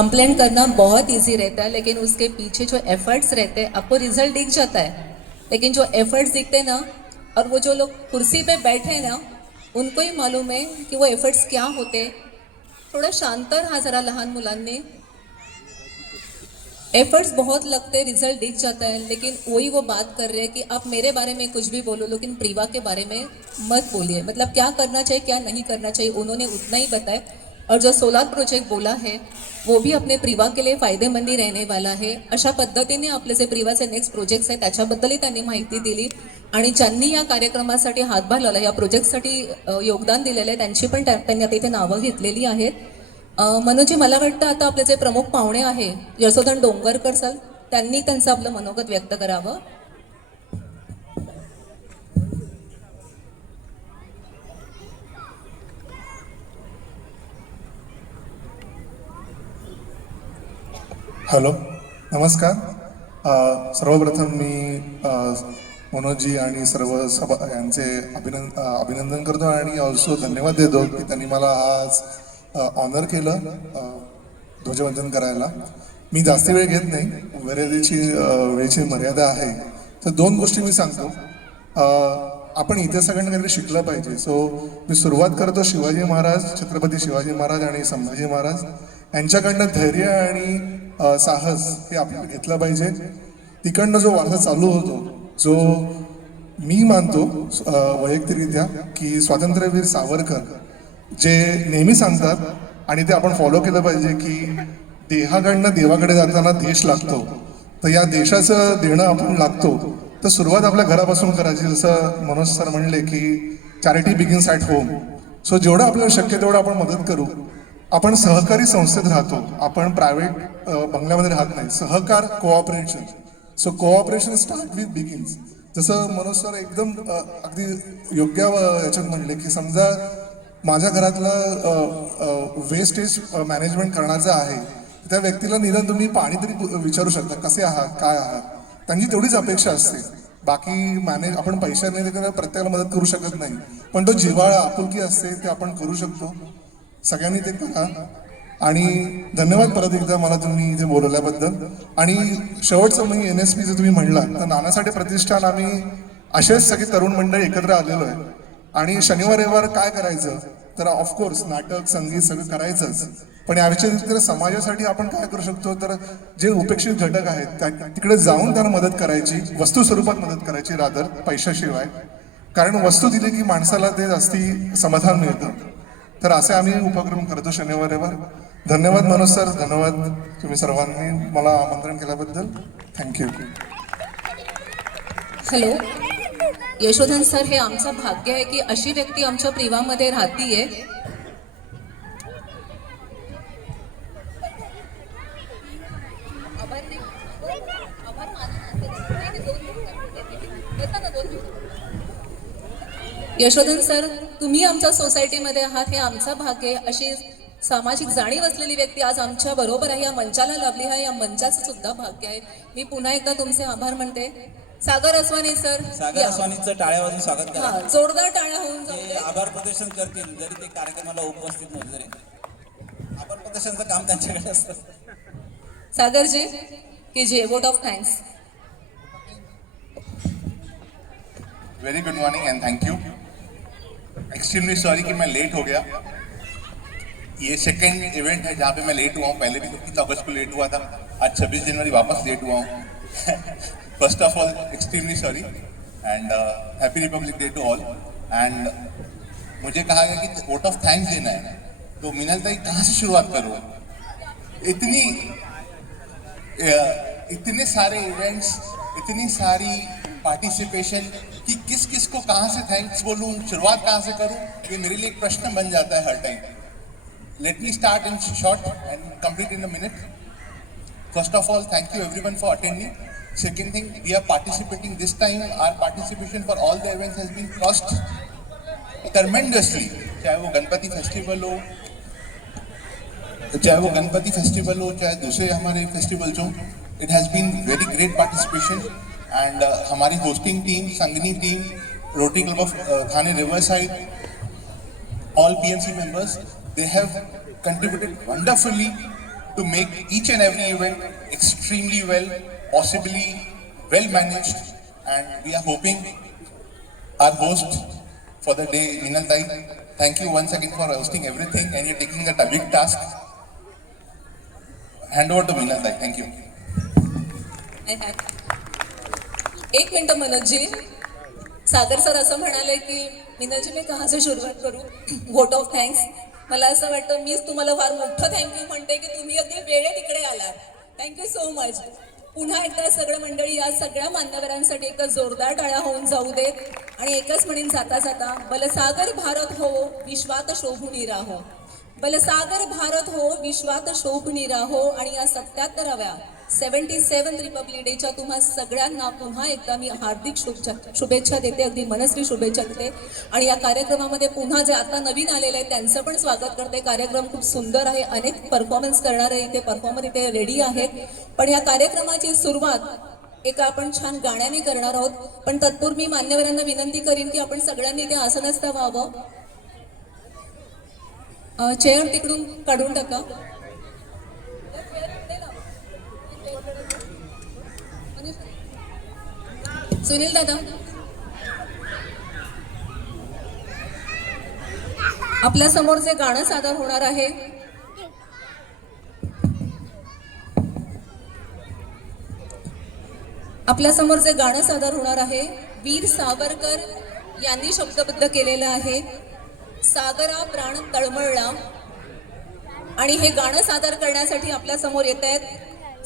Complaint करना बहुत easy रहता है, लेकिन उसके पीछे जो एफर्ट्स रहते हैं आपको रिजल्ट दिख जाता है, लेकिन जो एफर्ट्स दिखते हैं ना, और वो जो लोग कुर्सी पे बैठे हैं ना, उनको ही मालूम है कि वो एफर्ट्स क्या होते. थोड़ा शांत रहा जरा लहान मुलांनी. एफर्ट्स बहुत लगते हैं, रिजल्ट दिख जाता है, लेकिन वही वो बात कर रहे हैं कि आप मेरे बारे में कुछ भी बोलो लेकिन प्रीवा के बारे में मत बोलिए. मतलब क्या करना चाहिए क्या नहीं करना चाहिए उन्होंने उतना ही बताया. और जो सोलार प्रोजेक्ट बोला है वो भी अपने प्रीवा के लिए फायदेमंदी रहने वाला है. अशा पद्धतीने आपले जे प्रीवाचे नेक्स्ट प्रोजेक्ट्स आहेत त्याच्याबद्दलही त्यांनी माहिती दिली. आणि ज्यांनी या कार्यक्रमासाठी हातभार लावला, या प्रोजेक्टसाठी योगदान दिलेलं आहे, त्यांची पण त्यांनी आता इथे नावं घेतलेली आहेत. मनोजी, मला वाटतं आता आपले जे प्रमुख पाहुणे आहे यशोधन डोंगरकर सर, त्यांनी त्यांचं आपलं मनोगत व्यक्त करावं. हॅलो, नमस्कार. सर्वप्रथम मी मनोजी आणि सर्व सभा यांचे अभिनंदन करतो आणि ऑल्सो धन्यवाद देतो की त्यांनी मला आज ऑनर केलं ध्वजवंदन करायला. मी जास्त वेळ घेत नाही, वेळेची मर्यादा आहे. तर 2 गोष्टी मी सांगतो. आपण इतिहासाकडनं काहीतरी शिकलं पाहिजे. सो मी सुरुवात करतो शिवाजी महाराज, छत्रपती शिवाजी महाराज आणि संभाजी महाराज यांच्याकडनं धैर्य आणि साहस हे आपण घेतलं पाहिजे. तिकडनं जो वारसा चालू होतो, जो मी मानतो वैयक्तिकरित्या की स्वातंत्र्यवीर सावरकर जे नेहमी सांगतात आणि ते आपण फॉलो केलं पाहिजे की देहाकडनं देवाकडे जाताना देश लागतो, तर या देशाचं देणं आपण लागतो. तर सुरुवात आपल्या घरापासून करायची. जसं मनोज सर म्हणले की charity begins at home. So जेवढं आपल्याला शक्य तेवढं आपण मदत करू. आपण सहकारी संस्थेत राहतो, आपण प्रायव्हेट बंगल्यामध्ये राहत नाही. सहकार, cooperation. So cooperation start with begins. जसं मनोज सर एकदम अगदी योग्य याच्यात म्हणले की समजा माझ्या घरातलं वेस्टेज मॅनेजमेंट करण्याचं आहे, त्या व्यक्तीला निदान तुम्ही पाणी तरी विचारू शकता, कसे आहात, काय आहात. त्यांची तेवढीच अपेक्षा असते. बाकी आपण पैशाने प्रत्येकाला मदत करू शकत नाही, पण तो जिव्हाळा, आपुलकी असते ते आपण करू शकतो. सगळ्यांनी ते करा. आणि धन्यवाद परत एकदा मला तुम्ही इथे बोलवल्याबद्दल. आणि शेवटचं मी NSPचं तुम्ही म्हणला तर नानासाठे प्रतिष्ठान आम्ही असेच सगळे तरुण मंडळी एकत्र आलेलो आहे. आणि शनिवार रविवार काय करायचं तर ऑफकोर्स नाटक, संगीत सगळं करायचंच, पण या व्यतिरिक्त समाजासाठी आपण काय करू शकतो तर जे उपेक्षित घटक आहेत तिकडे जाऊन त्यांना मदत करायची, वस्तू स्वरूपात मदत करायची, रादर पैशाशिवाय. कारण वस्तू दिली की माणसाला ते जास्ती समाधान मिळतं. तर असे आम्ही उपक्रम करतो शनिवार रविवार. धन्यवाद मनोज सर, धन्यवाद तुम्ही सर्वांनी मला आमंत्रण केल्याबद्दल. थँक्यू. हॅलो, यशोधन सर, हे आमचं भाग्य आहे की अशी व्यक्ती आमच्या प्रीवामध्ये राहतीये. यशोधन सर, तुम्ही आमच्या सोसायटीमध्ये आहात हे आमचं भाग्य आहे. अशी सामाजिक जाणीव असलेली व्यक्ती आज आमच्या बरोबर आहे, या मंचाला लाभली आहे, या मंचाचं सुद्धा भाग्य आहे. मी पुन्हा एकदा तुमचे आभार म्हणते. सागर असवानी सर, सागर असवानीचं टाळ्या वाजून स्वागत करा. जोरदार टाळ्या होऊन जाऊ. आभार प्रदर्शन करतील जरी ते कार्यक्रमाला उपस्थित नव्हते तरी. आभार प्रदर्शनचं काम त्यांच्याकडे असतं. सागरजी की जी vote of thanks. Very good morning and thank you. Extremely sorry कि मैं लेट हो गया. ये सेकंड इवेंट है जहाँ पे मैं लेट हुआ हूँ. पहले भी 25 अगस्त को लेट हुआ था, आज 26 जनवरी वापस लेट हुआ हूँ. First of all extremely sorry and happy republic day to all. And मुझे कहा गया कि वोट ऑफ थैंक्स देना है, तो मिनल ताई कहाँ से शुरुआत करूँ. इतने सारे इवेंट्स, इतनी सारी पार्टिसिपेशन कि किस किस को कहाँ से थैंक्स बोलूँ, शुरुआत कहाँ से करूँ, ये मेरे लिए एक प्रश्न बन जाता है हर time. Let me start in short and complete in a minute. First of all, thank you everyone for attending. Second thing, we are participating this time. Our participation for all the events has been cost tremendously. चाहे वो Ganpati festival हो, चाहे दूसरे हमारे festivals हो, it has been very great participation. And हमारी hosting team, संगनी team, Rotary Club of Thane Riverside, all PMC members, they have contributed wonderfully to make each and every event extremely well, possibly well managed, and we are hoping our host for the day, Meenal Tai. Thank you once again for hosting everything, and you're taking that a big task. Hand over to Meenal Tai. Thank you. एक minute Manojji, सागर sir असं म्हणाले की मिनलजी मी कहाँ से सुरुवात करू, vote of thanks. मला असं वाटतं मीच तुम्हाला फार मोठं थँक्यू म्हणते की तुम्ही अगदी वेळेत इकडे आलात. Thank you so much. पुन्हा एकदा सगळं मंडळी या सगळ्या मान्यवरांसाठी एक जोरदार टाळ्या होऊन जाऊ देत. आणि एकच म्हणेन जाता जाता, बलसागर भारत हो विश्वात शोभून राहो. बलसागर भारत हो विश्वात शोभून राहो. आणि या 77व्या 77th रिपब्लिक डेच्या तुम्हा सगळ्यांना पुन्हा एकदा मी हार्दिक शुभेच्छा देते, अगदी मनस्वी शुभेच्छा देते. आणि या कार्यक्रमामध्ये पुन्हा जे आता नवीन आलेले आहेत त्यांचं पण स्वागत करते. कार्यक्रम खूप सुंदर आहे, अनेक परफॉर्मन्स करणारे इथे परफॉर्मर इथे रेडी आहेत. पण या कार्यक्रमाची सुरुवात एका आपण छान गाण्याने करणार आहोत. पण तत्पूर्वी मान्यवरांना विनंती करीन की आपण सगळ्यांनी ते आसनस्थ व्हावं. चेअर तिकडून काढून टाका. सुनील दादा, आपल्या समोर जे गाणं सादर होणार आहे वीर सावरकर यांनी शब्दबद्ध केलेलं आहे. सागरा प्राण तळमळला. आणि हे गाणं सादर करण्यासाठी आपल्या समोर येत आहेत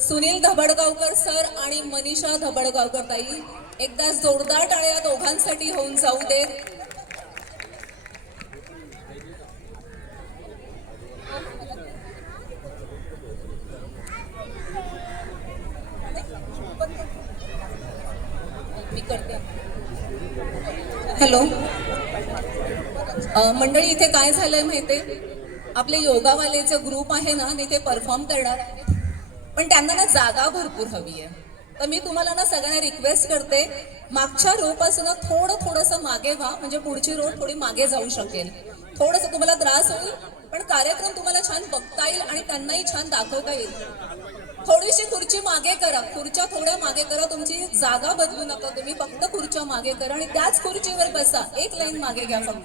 सुनील धबडगावकर सर आणि मनीषा धबडगावकर ताई. एकदा जोरदार टाळ्या दोघांसाठी होऊन जाऊ देत. मी करते. हॅलो मंडळी, इथे काय झालंय माहितीये, आपले योगावालेचे ग्रुप आहे ना, इथे परफॉर्म करणार आहे. पण त्यांना ना जागा भरपूर हवी आहे. तर मी तुम्हाला ना सगळ्यांना रिक्वेस्ट करते, मागच्या रो पासून थोडंसं मागे व्हा, म्हणजे पुढची रो थोडी मागे जाऊ शकेल. थोडंसं तुम्हाला त्रास होईल, पण कार्यक्रम तुम्हाला छान बघता येईल आणि त्यांनाही छान दाखवता येईल. थोडीशी खुर्ची मागे करा, खुर्च्या थोड्या मागे करा. तुमची जागा बदलू नका, तुम्ही फक्त खुर्च्या मागे करा आणि त्याच खुर्चीवर बसा. एक लाईन मागे घ्या फक्त.